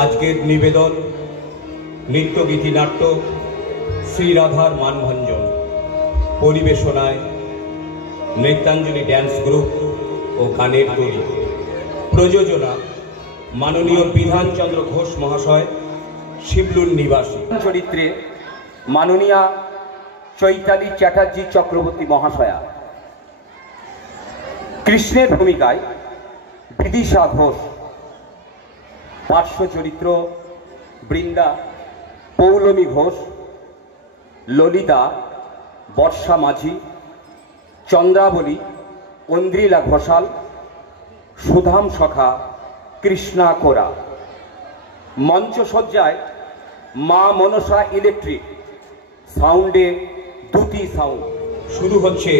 আজকের নিবেদন নৃত্যগীতি নাট্য শ্রীরাধার মানভঞ্জন, পরিবেশনায় নৃত্যাঞ্জলি ড্যান্স গ্রুপ ও গানের তৈরি, প্রযোজনা মাননীয় বিধানচন্দ্র ঘোষ মহাশয়, শিবলুর নিবাসী। চরিত্রে মাননীয়া চৈতালি চ্যাটার্জি চক্রবর্তী মহাশয়া। কৃষ্ণের ভূমিকায় বিদিশা ঘোষ। পার্শ্ব চরিত্র বৃন্দা পৌলমী ঘোষ, ললিতা বর্ষা মাঝি, চন্দ্রাবলী ঐন্দ্রিলা ঘোষাল, সুধাম সখা কৃষ্ণা কোরা। মঞ্চসজ্জায় মা মনসা ইলেকট্রিক, সাউন্ডে দুটি সাউন্ড। শুরু হচ্ছে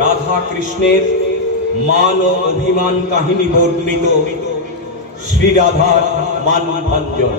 রাধা কৃষ্ণের মান ও অভিমান কাহিনী বর্ণিত শ্রীরাধার মানভঞ্জন।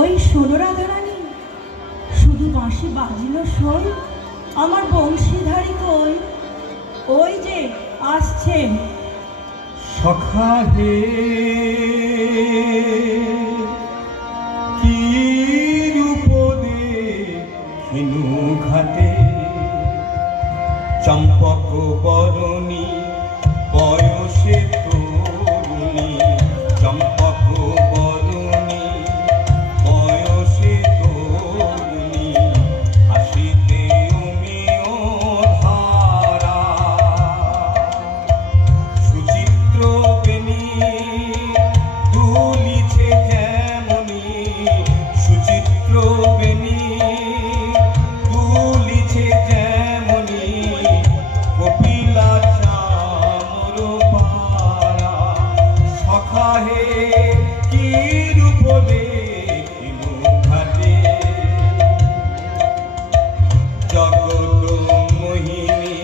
ওই শোনো রাধারানী, শুধু বাঁশি বাজিল সই, আমার বংশীধারী কই? ওই যে আসছে। সখা হে কি রূপ দেখিনু ঘাটে, চম্পক বরণী বয়সে তরুণী, চম্পক বরণী বয়সে তরুণী, হাসিতে অমিয় ধারা, সুচিত্র বেণী দুলিছে যেমনি, সুচিত্র বেণী দুলিছে যেমনি, কপিলা চামর পারা। সখা হে কি রূপ দেখিনু ঘাটে, জগৎ মোহিনী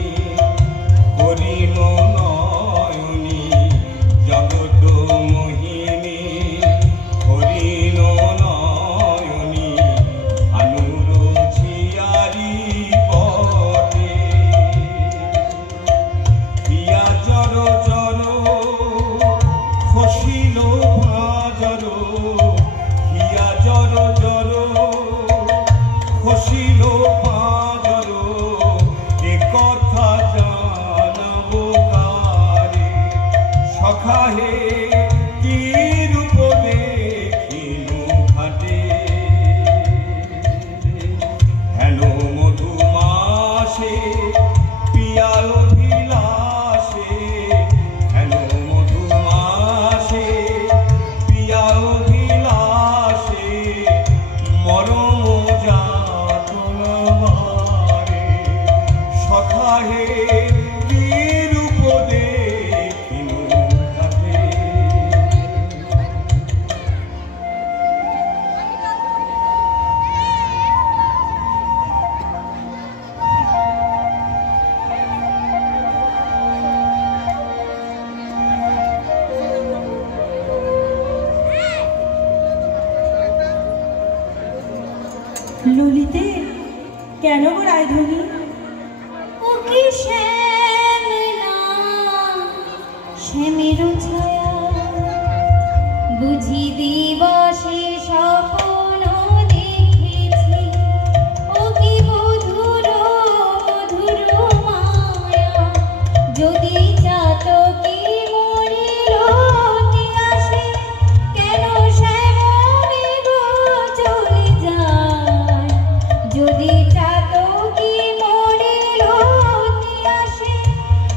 হরিণ নয়নী, জগৎ মোহিনী হরিণ নয়নী, আনুর ঝিয়ারি পটে, হিয়া জর জর খসিল ভাজর, হিয়া জর জর খসিল ভাজর, এ কথা জানব কারে। সখা হে কি রূপ দেখিনু ঘাটে, হেন মধুমাসে পিয়াল বিলাসে, হেন মধুমাসে পিয়াল বিলাসে, মরম যাতন বারে। সখা হে কি রূপ দেখিনু ললিতে কেন গো রায়ধনী? ও কি শ্যামলা শ্যামের ছায়া বুঝি দিবসে স্বপ্ন দেখেছি। ও কি মধুর মধুর মায়া যদি চাতকি মরিল আসে কেন শ্যামে গো চলে যায়। যদি চাতকি মরিল আসে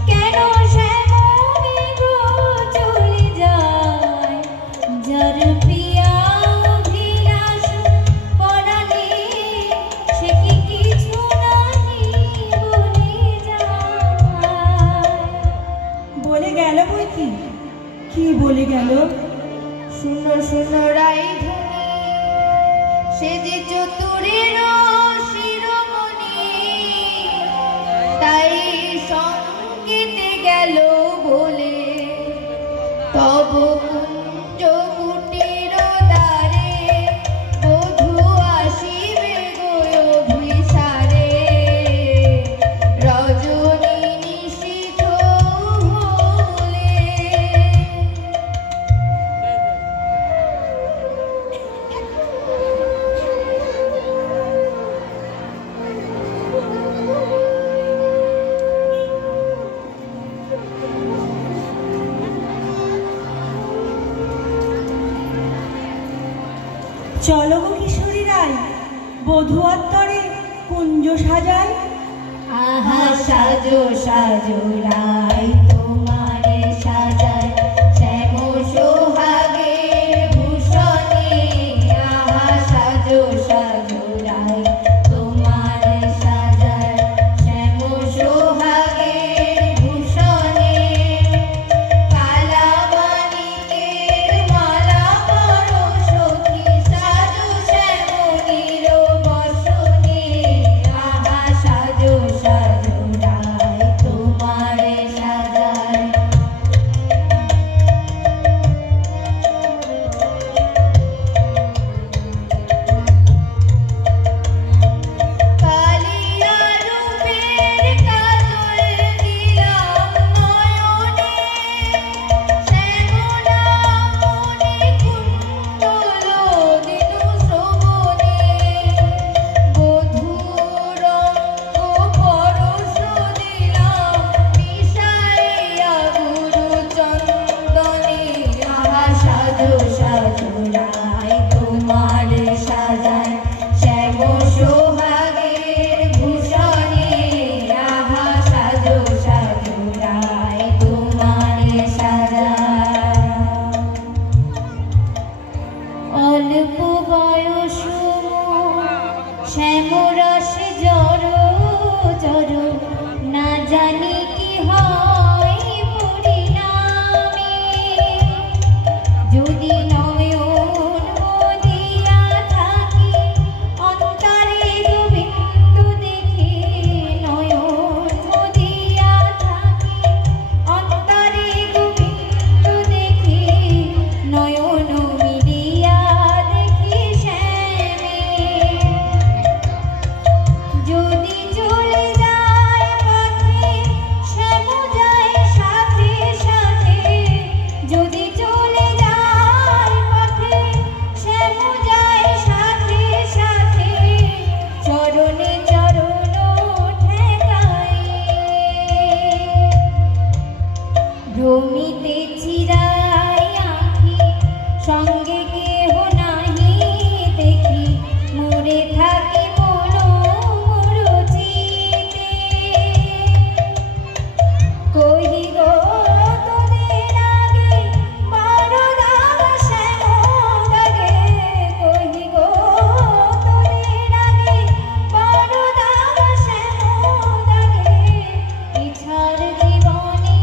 কেন শ্যামে গো চলে যায়। যার প্রিয়া অভিলাষ পরাণে সে কি কিছু নাহি বলে যায়। বলে গেল বই কি? কি বলে গেল? শুনো শুনো রায়ধনী সে যে চতুরের শিরোমণি তাই সংকেতে গেল বলে তব কুঞ্জ কুটির দ্বারে বধূ আসিবে গো অভিসারে। রজনী নিশীথ হলে চলো গো কিশোরী রায়, বধূয়ার তরে কুঞ্জ সাজায়। আহা সাজো সাজো রায় তোমারে সাজায় শ্যাম সোহাগের ভূষণে। আহা সাজো সাজো রায় তোমারে সাজায় শ্যাম সোহাগের ভূষণে। কালা মানিকের মালা পরো সখী সাজো শ্যামলীর বসনে। আহা সাজো সাজো রায় তোমারে সাজায়। কালিয়া রূপের কাজল দিলাম নয়নে শ্যামলা মণি কুণ্ডল দিনু শ্রবণে। বধূর অঙ্গ পরশ দিলাম মিশাইয়া গুরু চন্দনে। আহা সাজো সাজো রায় তোমারে সাজায় শ্যাম সোহাগের ভূষণে। আহা সাজো সাজো রায় তোমারে সাজায়। অল্প বয়স শ্যামরসে জড় জড় না জানি কি হয় পরিণামে। যদি নয়ন মদিয়া থাকি অন্তরে গোবিন্দ দেখি। নয়ন মদিয়া থাকি অন্তরে গোবিন্দ দেখি। নয়ন মিলিয়া দেখি শ্যামে। যদি চলে যায় পথে শ্যাম যায় সাথে সাথে। যদি চলে যায় পথে শ্যাম যায় সাথে সাথে। চরণে চরণ ঠেকাই ভ্রমিতে চিরাই আঁখি সঙ্গে কেহ নাহি দেখি। মোরে থাকি মন মুরুচিতে কহি গো তোদের আগে বড় দাগ শ্যাম দাগে। কহি গো তোদের আগে বড় দাগ শ্যাম দাগে। ইছার জীবনে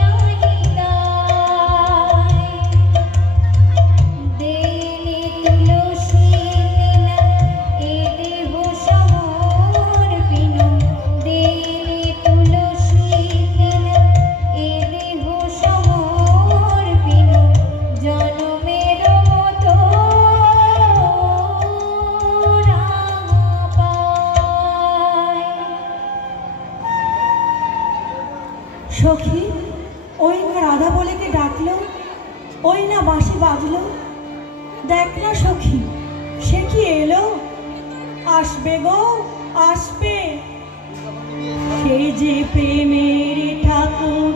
নাহি দাগ। রাধা বলে কে ডাকলো, ওই না বাঁশি বাজলো। দেখ না সখী, সে কি এলো, আসবে গো আসবে। সে যে প্রেমের ঠাকুর,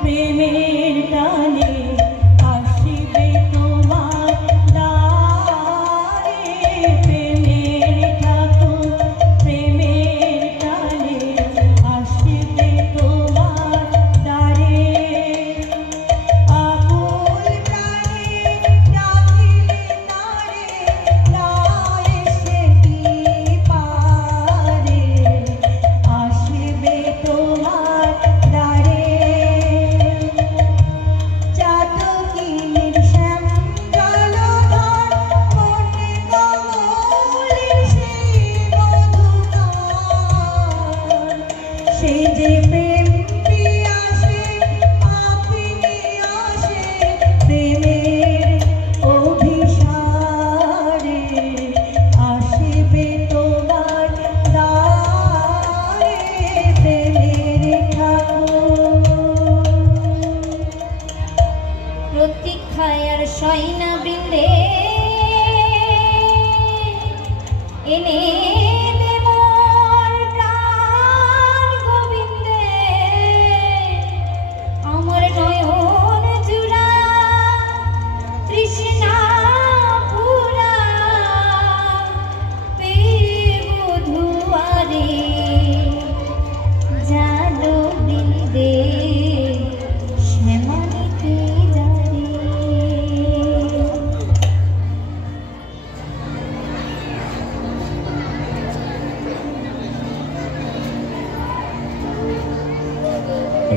প্রেমের টানে আসিবে তোমার দ্বারে। প্রেমের ঠাকুর, প্রেমের টানে আসিবে তোমার দ্বারে। আকুল প্রাণে ডাকিলে তারে, না এসে কি পারে, আসিবে তোমার দ্বারে। চাতকীর শ্যাম জলধর, মনে কমলের সেই মধুকার। সে যে প্রেম পিয়াসে আপনি আসে, প্রেমের অভিসারে আসিবে তোমার দ্বারে। প্রেমের ঠাকুর প্রতীক্ষায় আর সৈনা বৃন্দে এনে দে মোর প্রাণ গোবিন্দে। আমার নয়ন জুড়া তৃষ্ণা পুরা, পেব ধুয়ারে জানো বৃন্দে শ্যামলিতে যারে।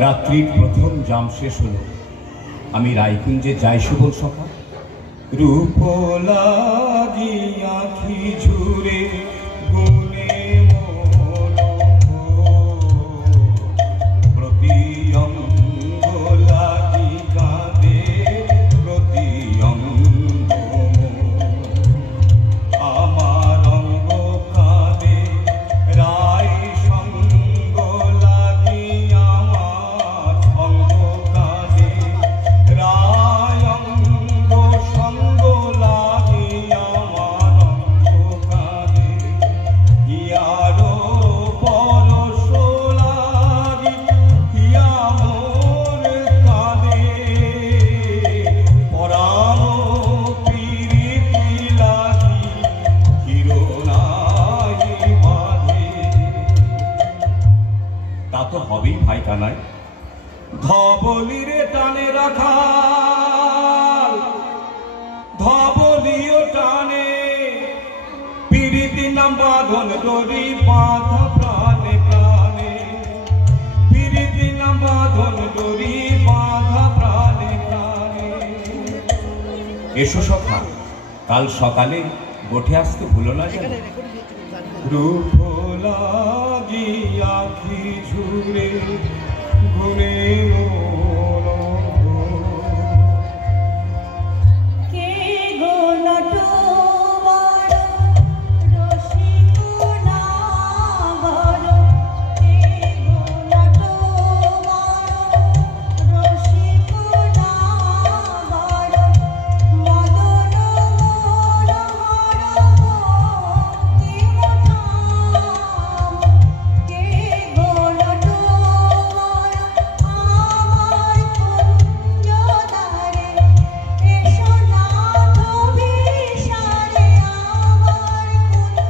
রাত্রির প্রথম জাম শেষ হলো, আমি রায়কুঞ্জে যাই সুবল সখা। রূপ লাগি আখি ঝুরে গুণে মন, প্রতি অঙ্গ লাগি কাঁদে, প্রতি অঙ্গ আমার অঙ্গ কাঁদে। রায় সঙ্গ লাগি আমার অঙ্গ কাঁদে, রায় অঙ্গ সঙ্গ লাগি আমার অঙ্গ কাঁদে। ইয়ারো পরশ লাগি ইয়া মোর কাঁদে, পরাণ প্রীতি লাগি চিরনাই বাঁধে। তা তো হবেই ভাই কানাই, ধবলিরে টানে রাখাল, ধবলিও টানে। পিরিতি নাম বাঁধন ডরি বাঁধা প্রাণে প্রাণে, পিরিতি নাম বাঁধন ডরি বাঁধা প্রাণে প্রাণে। এসো সখা, কাল সকালে গোঠে আসতে ভুলো না যেন। রূপ লাগি আখি ঝুরে গুণে মন, কে গো নটবর রসিক নাগর। কে গো নটবর রসিক নাগর। মদন মনোহর ভক্তিমধাম। কে গো নটবর আমার কুঞ্জ দ্বারে, এসো নাথ বিসারে আমার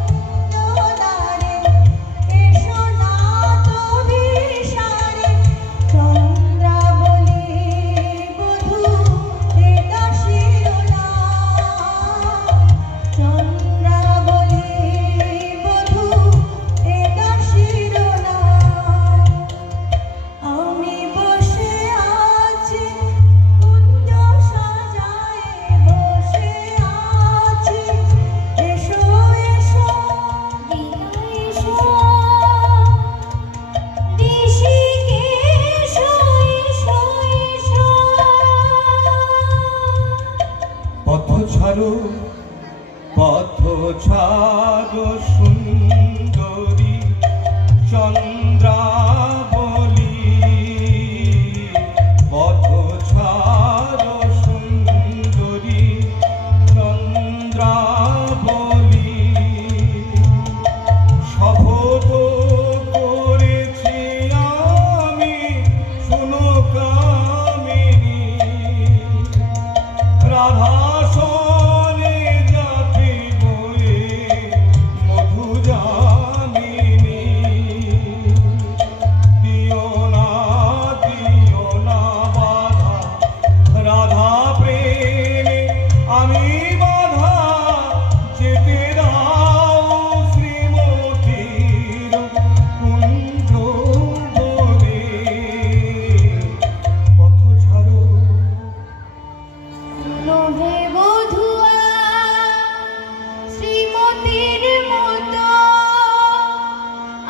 কুঞ্জ দ্বারে। এসো নাথ বিসারে, চন্দ্রাবলী বধূ এটা শিরোনাম। চন্দ্রাবলী বধূ এটা শিরোনাম। আমি বসে আছি কুঞ্জ সাজায়ে, বসে আছি। এসো এসো এসো ঋষিকেশ, এসো এসো। পথ ছাড়ো পথ ছাড়ো সুন্দরী চন্দ্রাবলী, পথ ছাড়ো রাধা সনে যাত্রী বয়ে মধু যামিনী দিও না বাধা রাধা প্রেমে আমি বাধা যেতে দাও শ্রীমতীর কুঞ্জ বনে পথ ছাড়ো লোভে বধুয়া শ্রীমতীর মতো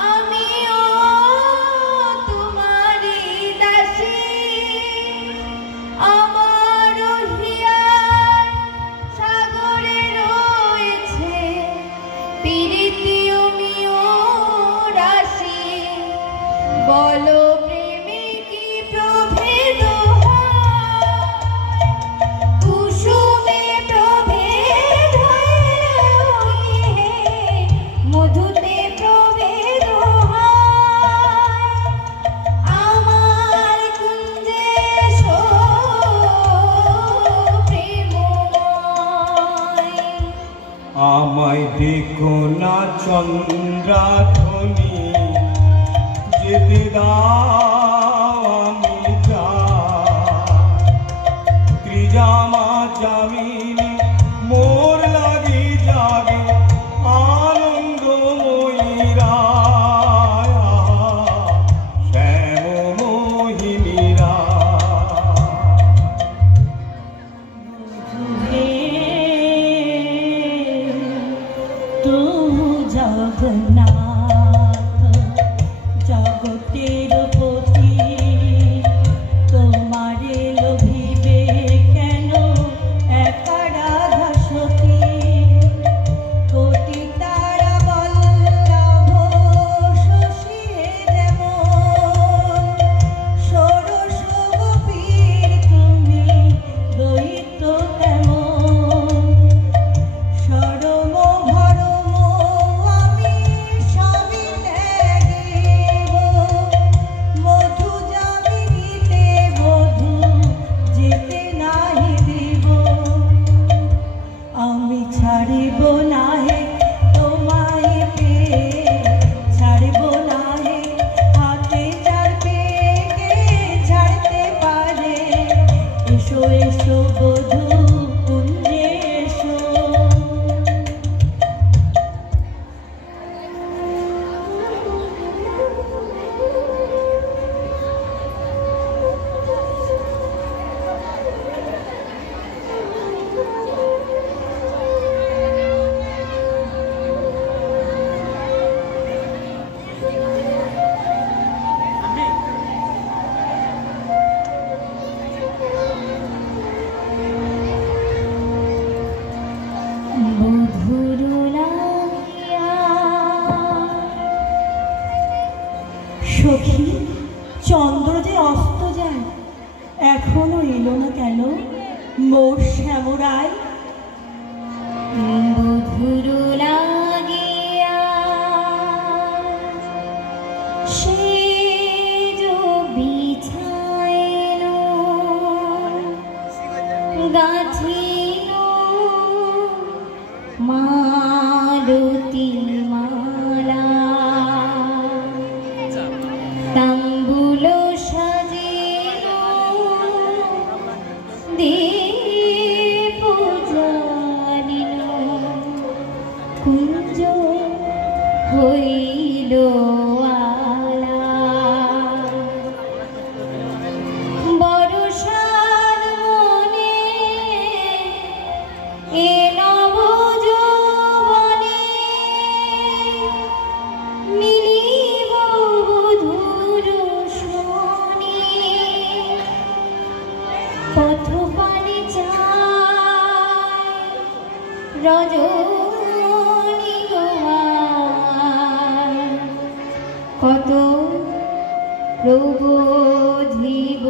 আমিও তোমারই দাসী আমার হিয়ার সাগরে রয়েছে প্রীতিয়মিও রাশি বলো প্রেমে কি প্রভেদ কুসুমে প্রভেদ মধুতে প্রভেদ আমার কুঞ্জে প্রেমময় আমায় দেখো না চন্দ্রাধ্বনি যেতে দাও আমি ত্রিজামা জামিনী মোর লাগি জাগে আনন্দময়ীরা শ্যাম মোহিনীরা তু জগন্নাথ জগতের পতি তোমারে লোভিবে কেন একা রাধা সতী কোটি তারা বল্লভ শশী যেমন ষোড়শ গোপীর তুমি দৈত্য তেমন সরম ভরম আমি সবই ত্যাগিব মধু যামিনীতে মধু যেতে নাহি দিব আমি ছাড়িব নাহে তোমায় পেয়ে ছাড়িব নাহে হাতে চার পেয়ে ছাড়তে পারে এসো এসো বধূ কুঞ্জে এসো মধুর লাগিয়া সখী চন্দ্র যে অস্ত যায় এখনো এলো না কেন মোর শ্যামরায় মধুর লাগিয়া সে যো বিছাইল গাথিল মালতী মালা তাম্বুল সাজিল দীপ জ্বালিল কুঞ্জ হইল আলা বর্ষার মনে এ নব যৌবনে মিলিব বধূর শোনে পথ পানে চায় রজনী গোয়ার কত প্রবোধিব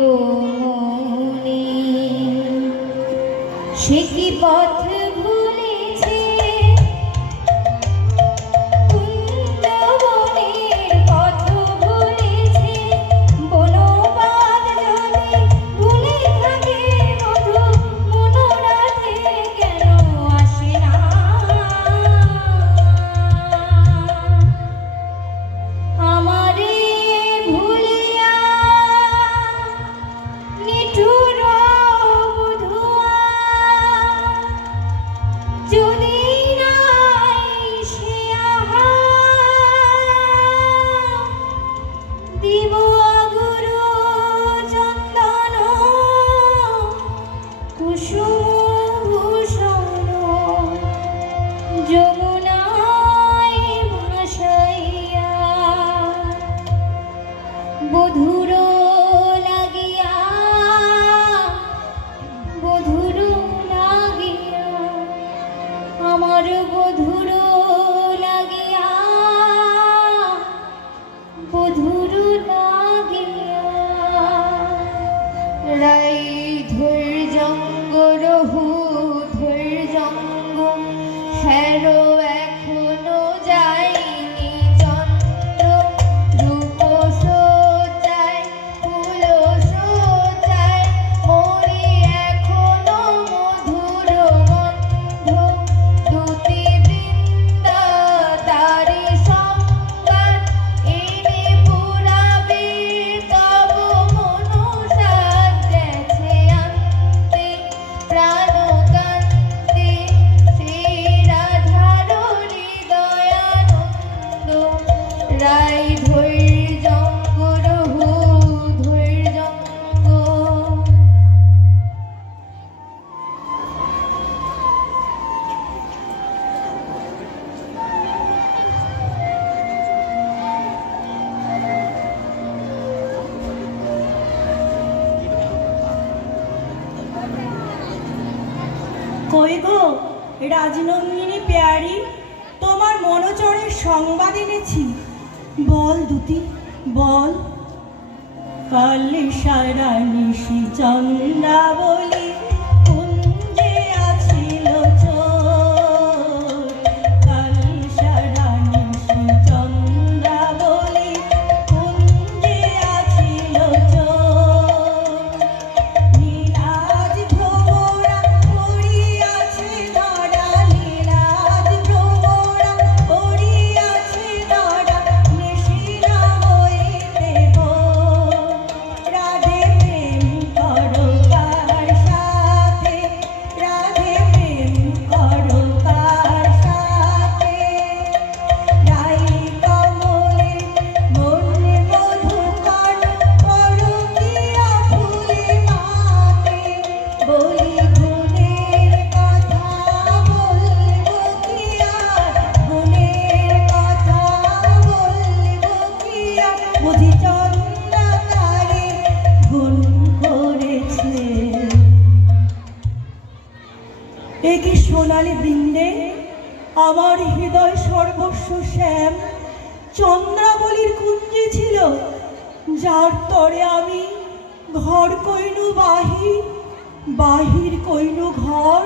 মনে সে কি পথ ভুলেছে কুঞ্জবনের পথ ভুলেছে বনবাদ যদি ভুলে থাকে মধু মনোরাধ হেরো এখনো যায়নি চন্দ্র রূপ সোচায় ফুল সোচায় মরি এখনো মধুর গন্ধ দুতি বৃন্দা তারি সংবাদ এনে পুরাবে তব মনসাদ গেছে আনতে প্রাণকান্তে শ্রী রাধার হৃদয়ানন্দ রায় ধৈর্যঙ্গ রহু ধৈর্যঙ্গ। কই গো রাজনন্দিনী পেয়ারি, তোমার মনোচরের সংবাদ এনেছি, বল দুতি বল। কাল সারা নিশি চন্দ্রাবলী কুঞ্জে আছিল চোর, কাল সারা নিশি চন্দ্রাবলী কুঞ্জে আছিল চোর। নীলাজ ভ্রমরা পড়িয়াছে ধরা, নীলাজ ভ্রমরা পড়িয়াছে ধরা, নিশিরা হইতে ভোর। রাধে প্রেম করো কার সাথে, রাধে প্রেম করো কার সাথে। রাই কমলে মনে মধুকর করো কিয়া ফুলে মাতে, বলি গুণের কথা বলবো কিয়া, গুণের কথা বলবো কিয়া। বুঝি চন্দ্রাকারে গুণ করেছে। এ কি সোনালি বৃন্দে আমার হৃদয় সর্বস্ব শ্যাম চন্দ্রাবলীর কুঞ্জে ছিল, যার তরে আমি ঘর কইনু বাহির, বাহির কইনু ঘর,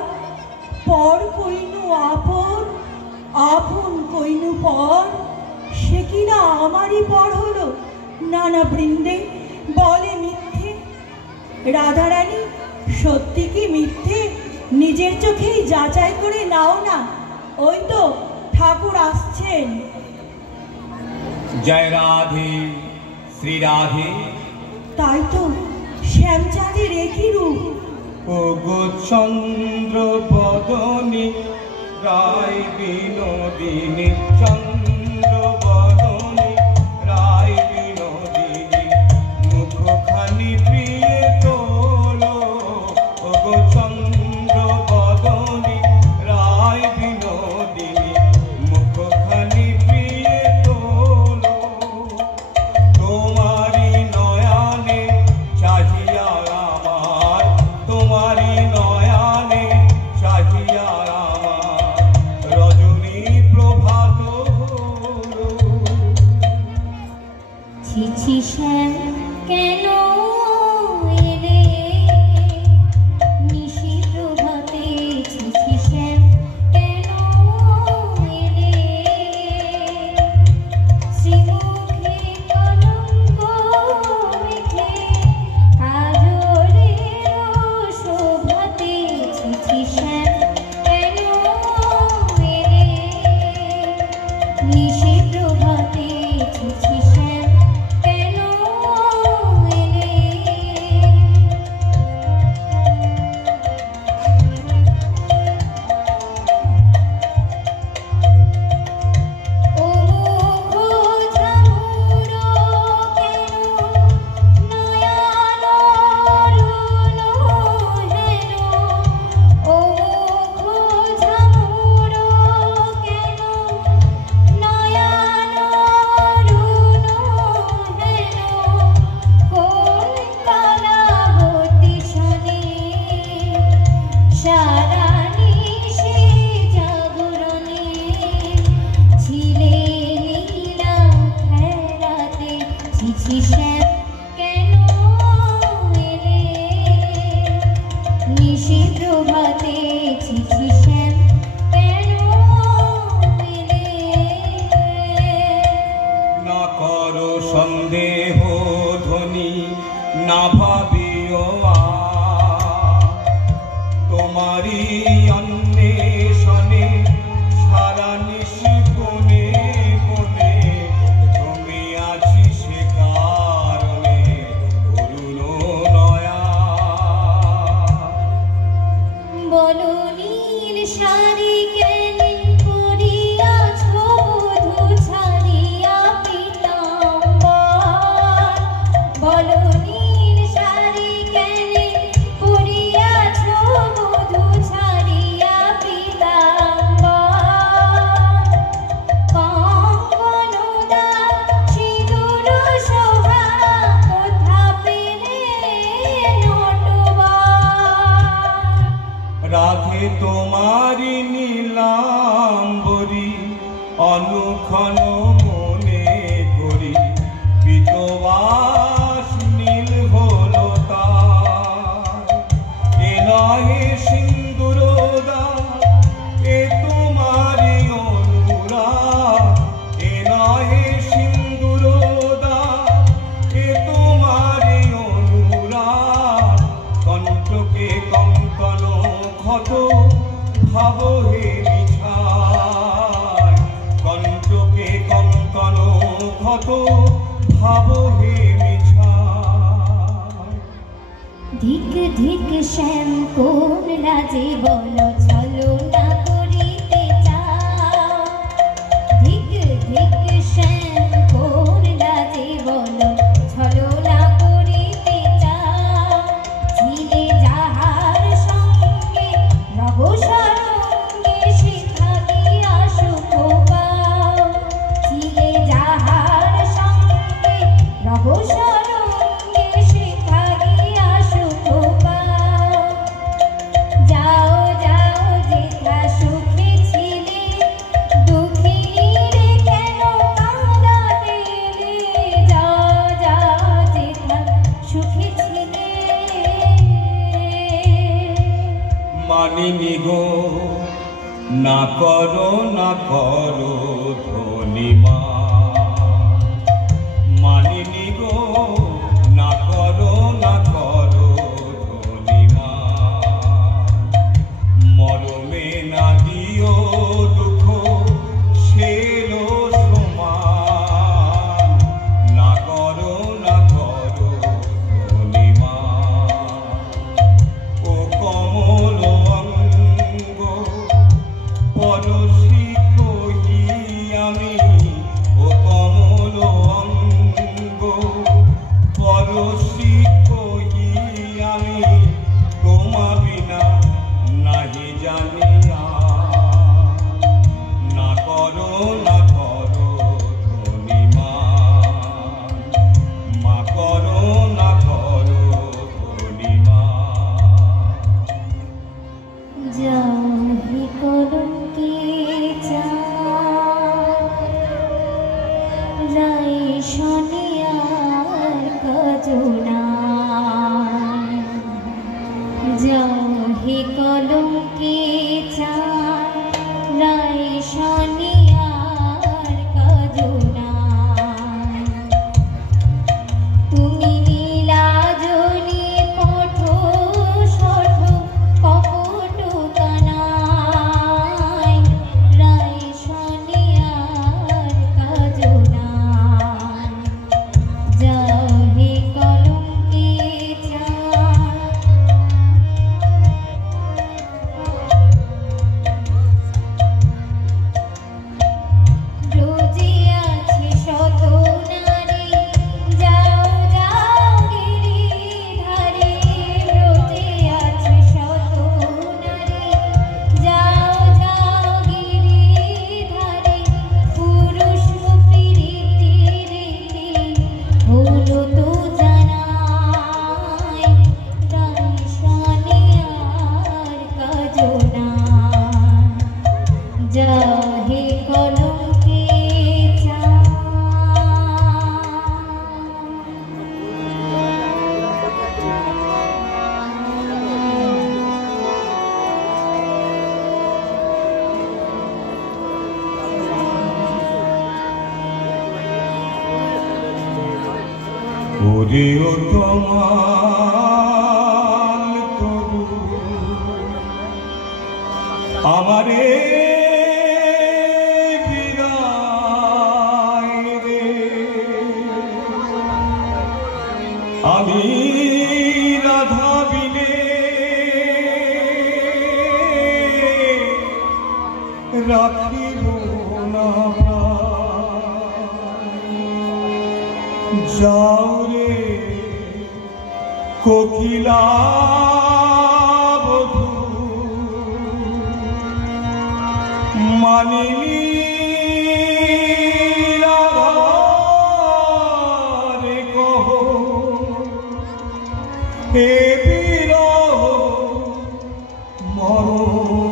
পর কইনু আপন, আপন কইনু পর। সে কিনা আমারই পর হলো। নানা বৃন্দে বলে মিথ্যে। রাধারানী সত্যি কি মিথ্যে? নিজের চোখেই যাচাই করে নাও না। ওই তো ঠাকুর আসছেন। জয় রাধে শ্রী রাধে। তাই তো শ্যামচাঁদের একই রূপ। ও গো চন্দ্র বদনী রায় বিনোদিনী, চন্দ্র বদনী রায় বিনোদিনী, মুখখানি প্রিয়ে তোলো। ও গো চন্দ্র বদনী রায় বিনোদিনী, মুখখানি প্রিয়ে তোলো। তোমারি নয়নে চাহিয়া আমার, তোমারি নয়নে চাহিয়া আমার, রজনী প্রভাত হলো। ছিছি শ্যাম কেন এলে নিশি প্রভাতে, ছিছি শ্যাম কেন এলে শ্রীমুখে কলঙ্ক মেখে কাজলের শোভাতে, ছিছি শ্যাম কেন এলে নিশি প্রভাতে, ছিছি শ্যাম কেন এলে। ও মুখ ঝামুরো কেন নয়ন রুণ হেন, ও মুখ ঝামুরো কেন নয়ন রুণ হেন, কোন কালাবতী শনে সারা নিশি জাগরণে, ছিলে নীলা খেলাতে, ছিছি শ্যাম কেন এলে নিশি প্রভাতে, ছিছি শ্যাম কেন তোমারি নীলাম্বরী অনুক্ষণ মনে করি পিতবাস নীল হলো তার এ নহে সিন্দুরদা এ তোমারি অনুরাগ এ নহে সিন্দুরদা এ তোমারি অনুরাগ কণ্ঠকে কঙ্কন ক্ষত ভাব হে মিছায় কণ্ঠকে কঙ্কন ক্ষত ভাব হে মিছায় ধিক ধিক শ্যাম কোন রাজে বলো চলো না করিতে চাও ধিক ধিক শ্যাম কোন রাজে বলো চলো না করিতে চাও ছিলে যাহার সঙ্গে রহস্যরঙ্গে শিখা দিয়া সুখ পাও ছিলে যাহার সঙ্গে রহস্যরঙ্গে শিখা দিয়া সুখ পাও যাও যাও যেথা সুখে ছিলে দুঃখিনীরে কেন কাঁদাতে এলে যাও যাও যেথা সুখে ছিলে মানিনি গো না করো ধনিমা মানিনি গো না করো ধনিমা মরমে না দিও দুঃখ সেলো সমান না করো ধনিমা ও কমল অঙ্গ পরশি কহি আমি ও কমল অঙ্গ পরশি কহি আমি তোমা বিনা নাহি জানিয়া না করো ধনিমা মা করো ধনিমা যাও হে কলঙ্কে রায় শনিয়ার কজনা যাও হে কলঙ্কে রায় শনিয়ার কজনা তুমি নীলাজলি পঠ শঠ কপট কানাই রায় শনিয়ার কাজনা যাও হে কলঙ্কে রোজে আছে শত নারী যাও যাও গিরিধারে রোজে আছে শত নারী যাও যাও গিরিধারে পুরুষ প্রীতি রীতি হলো তো জানাই রায় শনিয়ার কাজনা যাও হে কলঙ্কে ওরে ও তোমার তরু আমারে বিদায় রে আমি রাধা বিনে রাখিব না যাও রে কোকিলা বধূ মানিনী রাধারে কহো হে বিরহ মরণ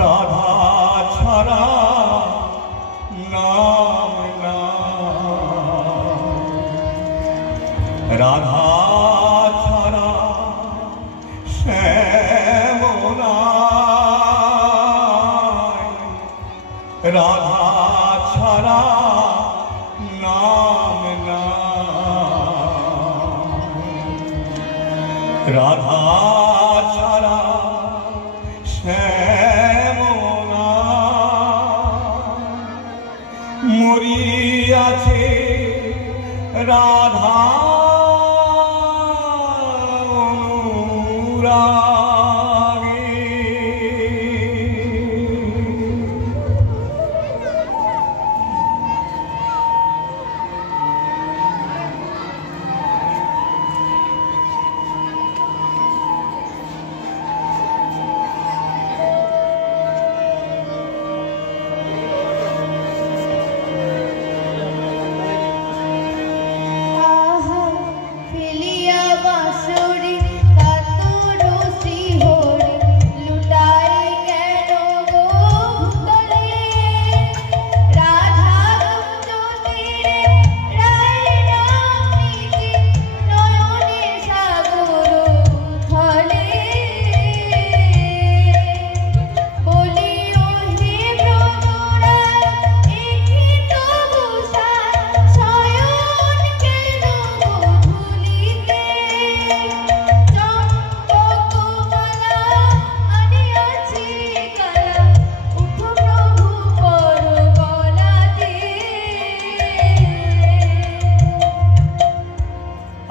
রাধা ছাড়া নাম না, রাধা ছাড়া শ্যামনায়, রাধা ছাড়া নাম না, রাধা ছাড়া মরিয়াছে রাধা অনুরাগে।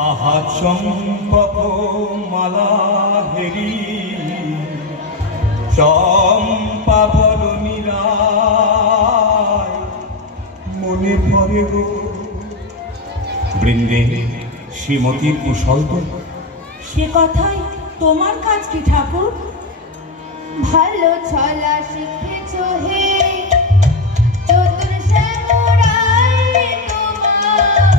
আহা চম্পক মালা হেরি চম্পা বরণীরা মনে পড়ে গো বৃন্দে শ্রীমতীর কুশল তো? সে কথাই তোমার কাজ কি ঠাকুর? ভালো ছলা শিখেছ হে চতুর শ্যামরায়, তোমার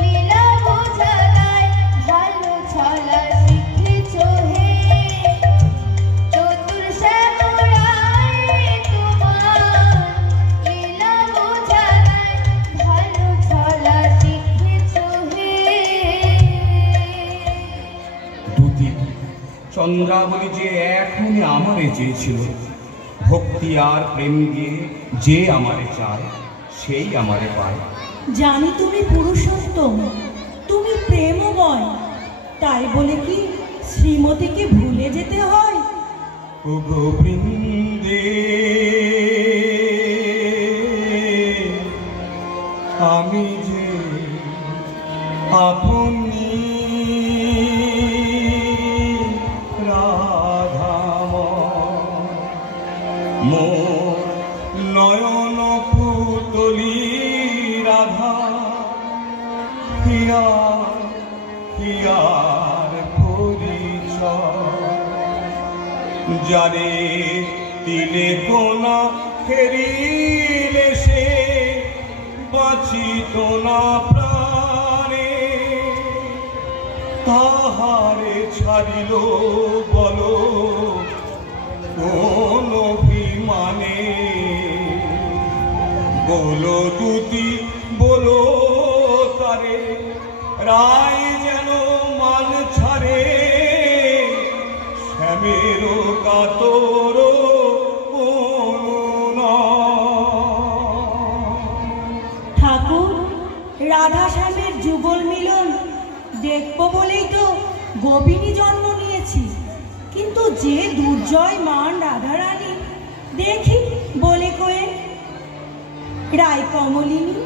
লীলা বোঝালায়। ভালো ছলা শিখেছ হে চতুর শ্যামরায়, তোমার লীলা বোঝালায়। ভালো ছলা শিখেছ হে। দুটি চন্দ্রাবলী যে এখনই আমারে চেয়েছিল, ভক্তি আর প্রেম দিয়ে যে আমারে চায় সেই আমারে পায়। জানি তুমি পুরুষোত্তম, তুমি প্রেমময়, তাই বলে কি শ্রীমতীকে ভুলে যেতে হয়? ও গো বৃন্দে আমি যে আপনি মোর নয়ন পুতলি রাধা, হিয়ার হিয়ার পরিচয়। যারে তিলে কোনা ফেরিলে সে বাঁচিত না প্রাণে, তাহারে ছাড়িল বলো কোন অভিমানে। বলো দুটি বলো তারে, রায় যেন মান ছাড়ে, শ্যামের কাতর ঠাকুর, রাধা শ্যামের যুগল মিলন দেখবো বলেই তো গোপিনী জন্ম নিয়েছি, কিন্তু যে দুর্জয় মান রাধারানী দেখি বলে কয়ে রায় কমলিনী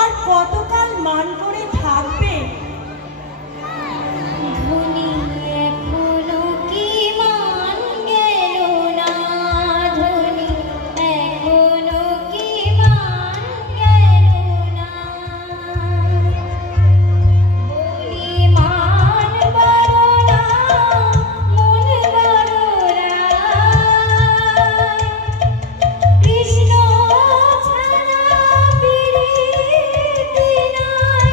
আর কতকাল মান করে থাকবে? ধনী এখনো কি মান গেল না, ধনী এখনো কি মান গেল না। বলি মান বড় না, মন বড় রায়। কৃষ্ণ ছাড়া প্রীতি নাই,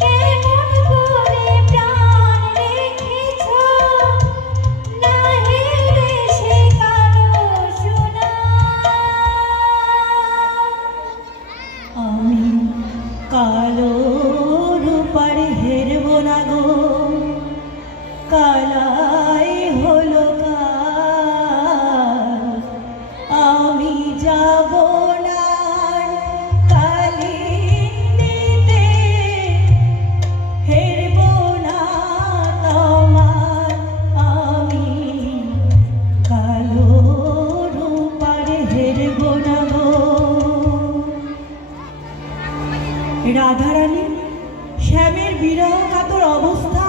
কেমন রাধারানী শ্যামের বিরহ কাতর অবস্থা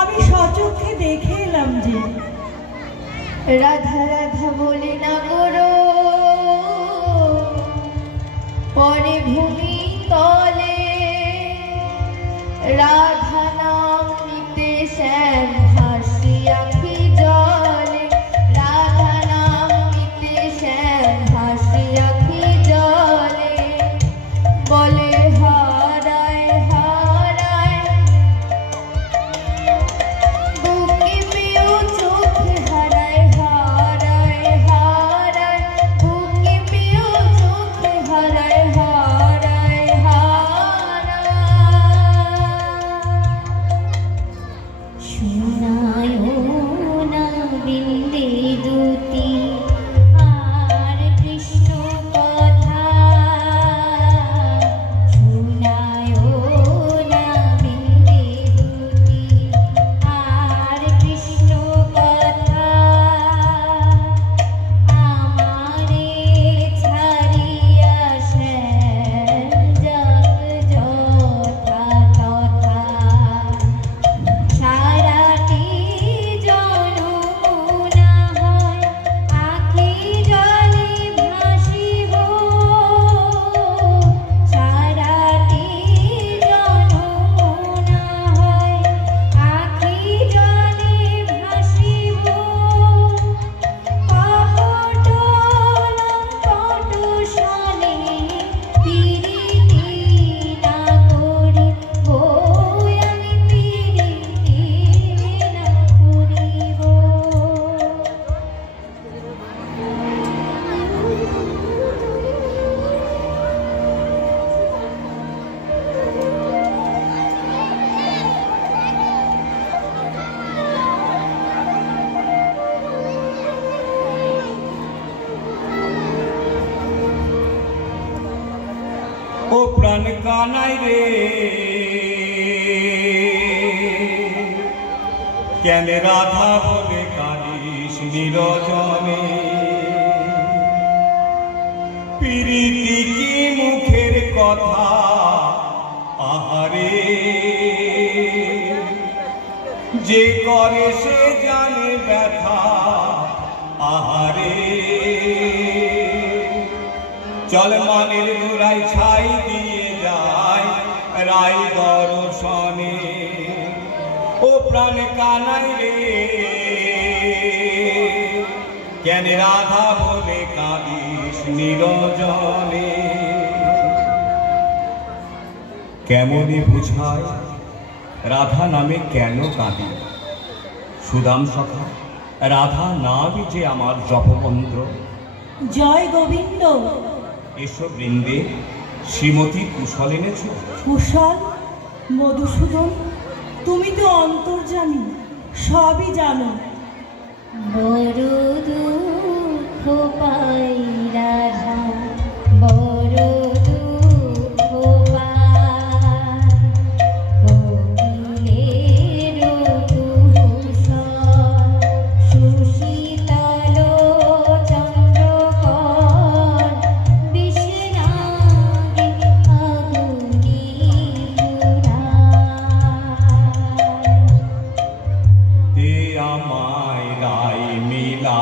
আমি সচক্ষে দেখে এলাম যে। রাধা রাধা বলে না করো পরে ভূমি তলে, রাধা নাম নিতে শ্যাম ভাসি আখি জলে, রাধা নাম নিতে শ্যাম ভাসি আখি জলে, বলে হারায় হারায় বুকে পেও চোখে হারায় হারায় হারায়, বুকে পেও চোখে হারায় হারায় হারায়। শোনায় না বৃন্দে দুতি আর কৃষ্ণ কথা, শোনায় না বৃন্দে দুতি আর কৃষ্ণ কথা, আমারে ছাড়িয়া শ্যাম যাক যথা তথা, সারাটি জনমনা হয় আখি জলে ভাসিব, সারাটি জনমনা হয় আখি জলে ভাসিব, কপট লম্পট শনে পিরিতি না করিব, আমি পিরিতি না করিব। ও প্রাণ কানাই রে, কেন রাধা বলে কাঁদিস নিরজনে, প্রীতি কি মুখের কথা আহারে, যে করে সে জানে ব্যথা আহারে, চল মানের গোড়ায় ছাই দিয়ে যায় রাই দর্শনে। ও প্রাণ কানাই রে, কেন রাধা বলে কাঁদিস নিরজনে, কেমনে বুঝায় রাধা নামে কেন কাঁদি, সুদাম সখা রাধা নামই যে আমার জপমন্ত্র। জয় গোবিন্দ। এসো বৃন্দে, শ্রীমতী কুশল এনেছ? কুশল? মধুসূদন, তুমি তো অন্তর্যামী, সবই জানো। বড় দুঃখ পাই রাধা, বড় দুঃখ পাই, কোকিলের কুশল সুশীতল চন্দ্রকর, বিষ্ণাগে আগুনি পুরায়। তে আমায় রাই মিলা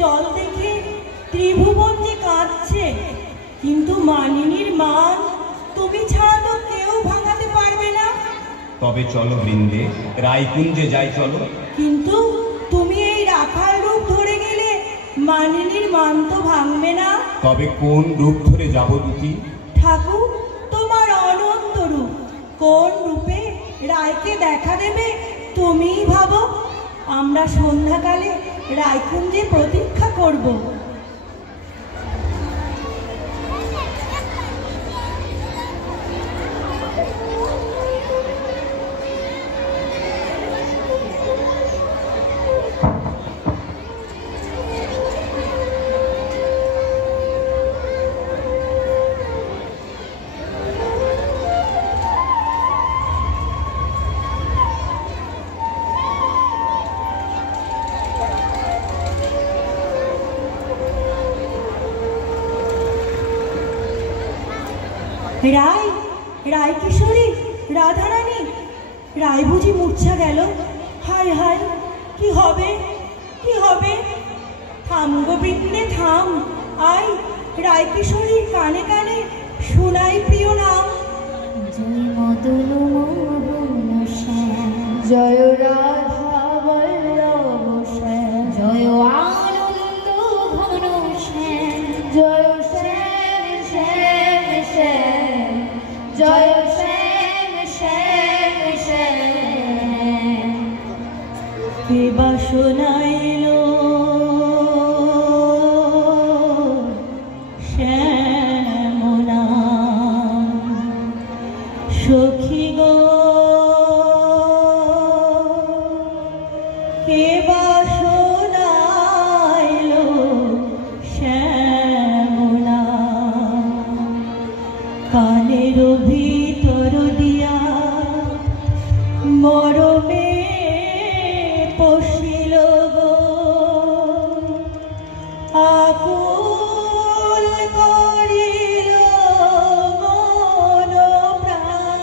জল দেখে ত্রিভুবন যে কাঁদছে, কিন্তু মানিনীর মান তুমি ছাড়া তো কেউ ভাঙাতে পারবে না। তবে চলো বৃন্দে, রায়কুঞ্জে যাই চলো। কিন্তু তুমি এই রাখাল রূপ ধরে গেলে মানিনীর মান তো ভাঙবে না। তবে কোন রূপ ধরে যাব দুটি? ঠাকুর, তোমার অনন্ত রূপ, কোন রূপে রায়কে দেখা দেবে তুমিই ভাবো। আমরা সন্ধ্যাকালে রায়কুঞ্জে প্রতীক্ষা করব। রায়, রায় কিশোরী, রাধারানী, রায় বুঝি মূর্ছা গেল? হায় হায়, কি হবে, কি হবে? থাম গো বৃন্দে থাম, আয় রায় কিশোরী, কানে কানে শোনাই প্রিয় নাম। জয় মদন মোহন শ্যাম, জয় রাধা বল্লভ শ্যাম, জয় আনন্দ ঘন শ্যাম, জয় শ্যাম শ্যাম শ্যাম, জয় শ্যাম শ্যাম শ্যাম। কে বাসনা এলো শ্যামনা, সখী গো কে বাসনা এলো শ্যামনা, কানের ভিতর দিয়া মরমে পশিল গো, আকুল করিল মন প্রাণ।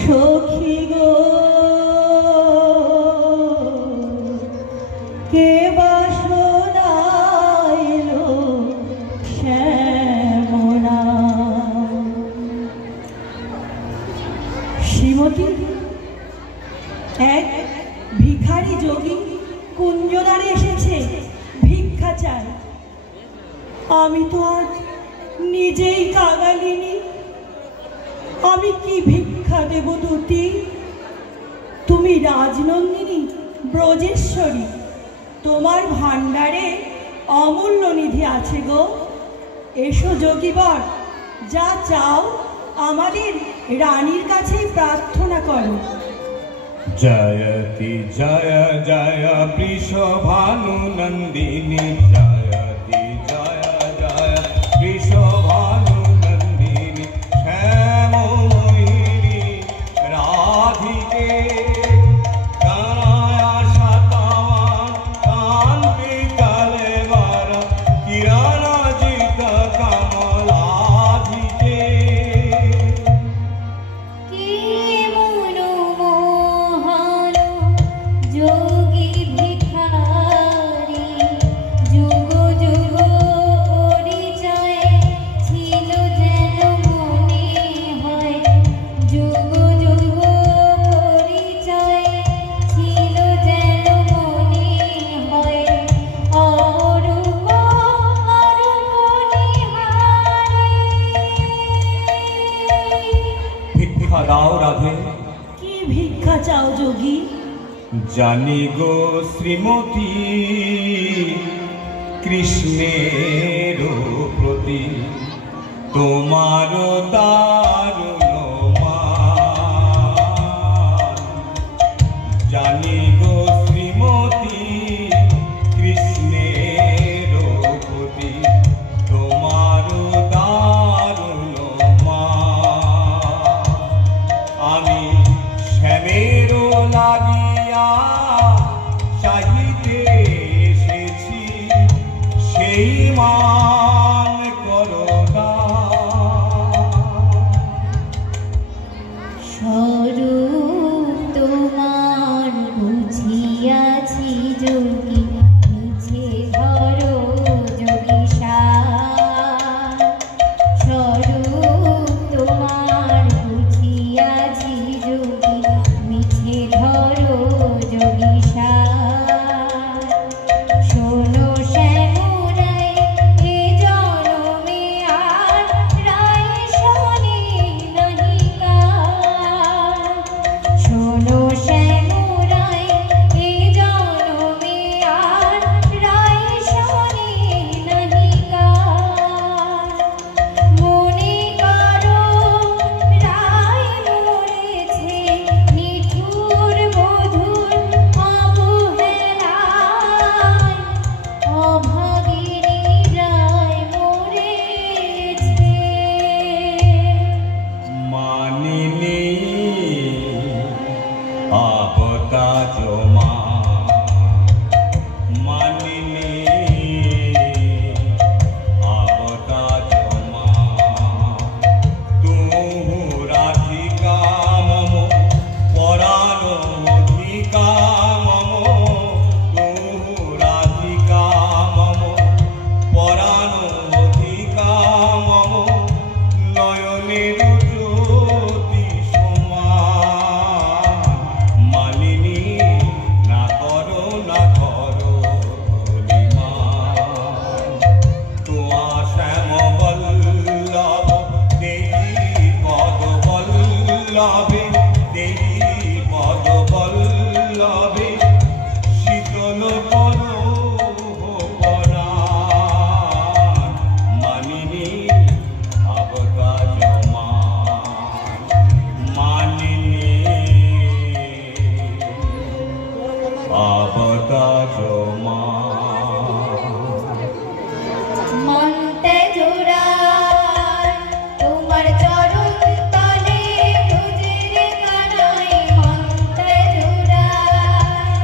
সখী গো কে বাসনা এলো শ্যামনা। শ্রীমতী, এক ভিখারি যোগী কুঞ্জনারে এসেছে, ভিক্ষা চায়। আমি তো আজ নিজেই কাঙালিনী, আমি কি ভিক্ষা দেব দুটি? তুমি রাজনন্দিনী, ব্রজেশ্বরী, তোমার ভাণ্ডারে অমূল্য নিধি আছে গো। এসো যোগীবর, যা চাও আমাদের রানীর কাছেই প্রার্থনা করো। জয়তি জয় জয় বৃষভানু নন্দিনী, জয়তি জয় জয় বৃষভানু নন্দিনী, শ্যাম মোহিনী রাধিকে কানায়া শতমান কান্তি কলেবর কিরণ জিত কমলাধিকে। কি মনোমোহন যোগী ভিখারি, যুগ যুগ পরিচয় ছিল যেন মনে হয়, যুগ যুগ পরিচয় ছিল যেন মনে হয়, অরূপ অরূপ নিহারি। ভিক্ষা দাও রাধে। কি ভিক্ষা চাও যোগী? জানি গো শ্রীমতী, কৃষ্ণের প্রতি তোমার দারুণ মান। জানি গো শ্রীমতী, কৃষ্ণের প্রতি তোমার দারুণ মান। আমি শ্যামের লাগিয়া চাহিতে এসেছি, সেই মান করো দান। স্বরূপ তোমার বুঝিয়াছি, যোগী মিছে ধরো যোগী স্বরূপ তোমার বুঝিয়াছি যোগী মিছে ধরো যোগী শোনো শ্যামরাই এ জনমে আর রায় শোনে নাহি কার শোনো শ্যামরাই এ জনমে আর রায় শোনে নাহি কার মনে করো রায় মরেছে নিঠুর বধূর অবহেলায় অভাগিনী রায় মরেছে মানিনি আপতা জমা মানিনি আপতা জমা তুহু রাধিকা মম পরাণ অধিকা মম তুহু রাধিকা মম পরাণ অধিকা মম নয়নের জ্যোতি সমান মালিনী না করো হলিমা তোমা শ্যাম বল্লভ দেহি পদ বল্লভে দেহি পদ বল্লভে শীতল করো পরাণ মানিনী আবতা জমা মানিনী আবতা জমা মন্তে জোড়ায় তোমার চরণ তলে বুঝির কানাই মন্তে জোড়ায়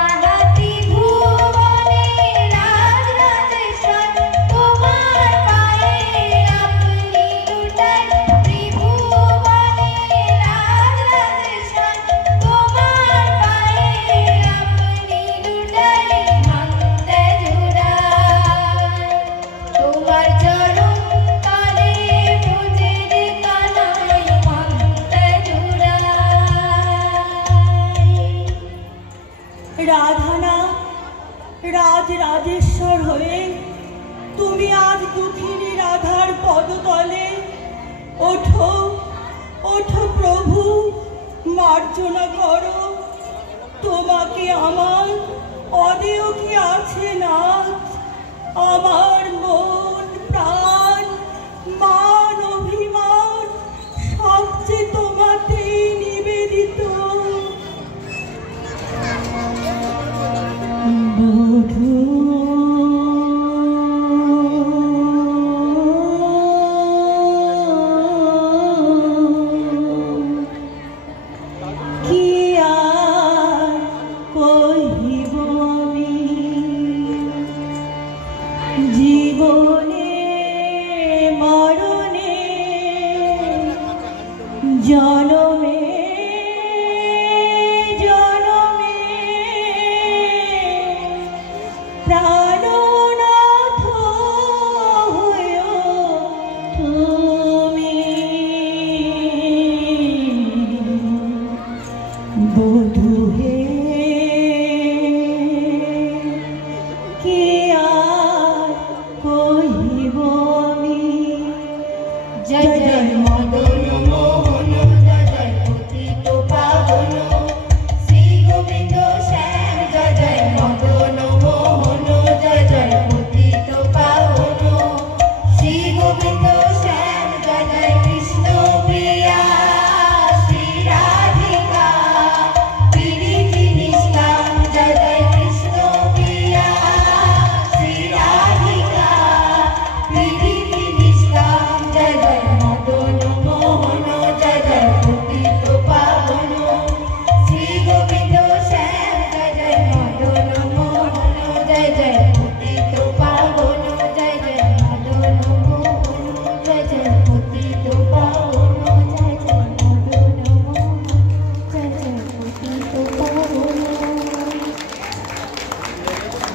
আহাতি ভুবনে রাজ রাজেশ্বর তোমার পায়ে আপনি লুটাই ত্রিভুবনে রাজ রাজেশ্বর তোমার পায়ে আপনি লুটাই মন্তে জোড়ায় তোমার চরণ তলে বুঝির কানাই মন্তে জোড়ায় রাধানা রাজ রাজেশ্বর হয়ে তুমি আজ দুঃখিনী রাধার পদতলে ওঠো ওঠো প্রভু মার্জনা করো তোমাকে আমার অদেয় কি আছে নাথ আমার মন প্রাণ মান অভিমান সবচেয়ে তোমাতে নিবেদিত বধূ কি আর কহিব আমি জীবনে মরণে জনমে জনমে প্রাণনাথ হয়ো তুমি বধূ হে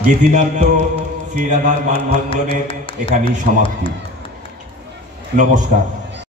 গীতিনাট্য শ্রীরাধার মানভঞ্জনের এখানেই সমাপ্তি। নমস্কার।